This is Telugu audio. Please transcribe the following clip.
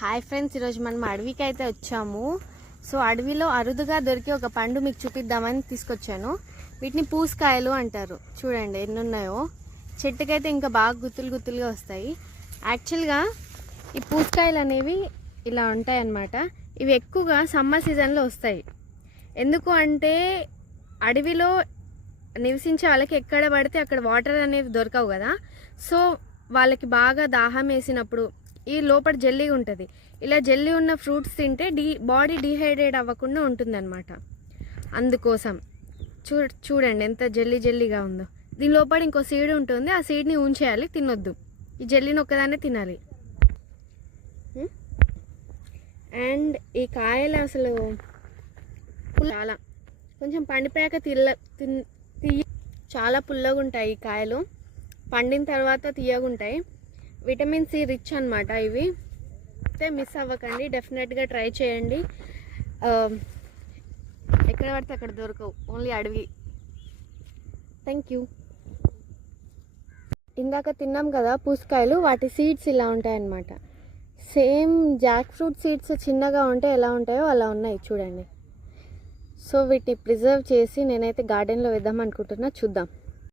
హాయ్ ఫ్రెండ్స్, ఈరోజు మనం అడవికి అయితే వచ్చాము. సో అడవిలో అరుదుగా దొరికే ఒక పండు మీకు చూపిద్దామని తీసుకొచ్చాను. వీటిని పూసకాయలు అంటారు. చూడండి ఎన్ని ఉన్నాయో. చెట్టుకైతే ఇంకా బాగా గుత్తులు గుత్తులుగా వస్తాయి. యాక్చువల్గా ఈ పూసకాయలు అనేవి ఇలా ఉంటాయి అన్నమాట. ఇవి ఎక్కువగా సమ్మర్ సీజన్లో వస్తాయి. ఎందుకు అంటే అడవిలో నివసించే వాళ్ళకి ఎక్కడ పడితే అక్కడ వాటర్ అనేవి దొరకవు కదా. సో వాళ్ళకి బాగా దాహం వేసినప్పుడు ఈ లోపల జెల్లీ ఉంటుంది. ఇలా జెల్లీ ఉన్న ఫ్రూట్స్ తింటే బాడీ డీహైడ్రేట్ అవ్వకుండా ఉంటుందన్నమాట. అందుకోసం చూడండి ఎంత జెల్లీగా ఉందో. దీని లోపల ఇంకో సీడ్ ఉంటుంది. ఆ సీడ్ని ఉంచేయాలి, తినొద్దు. ఈ జెల్లీని ఒక్కదాన్నే తినాలి. అండ్ ఈ కాయలు అసలు చాలా కొంచెం పండిపోయాక చాలా పుల్లగా ఉంటాయి. ఈ కాయలు పండిన తర్వాత తీయగా ఉంటాయి. విటమిన్ సి రిచ్ అనమాట. ఇవి అయితే మిస్ అవ్వకండి, డెఫినెట్గా ట్రై చేయండి. ఎక్కడ పడితే అక్కడ దొరకవు, ఓన్లీ అడవి. Thank you. ఇందాక తిన్నాం కదా పూసకాయలు, వాటి సీడ్స్ ఇలా ఉంటాయన్నమాట. సేమ్ జాక్ ఫ్రూట్ సీడ్స్ చిన్నగా ఉంటే ఎలా ఉంటాయో అలా ఉన్నాయి చూడండి. సో వీటిని ప్రిజర్వ్ చేసి నేనైతే గార్డెన్లో వేద్దాం అనుకుంటున్నా. చూద్దాం.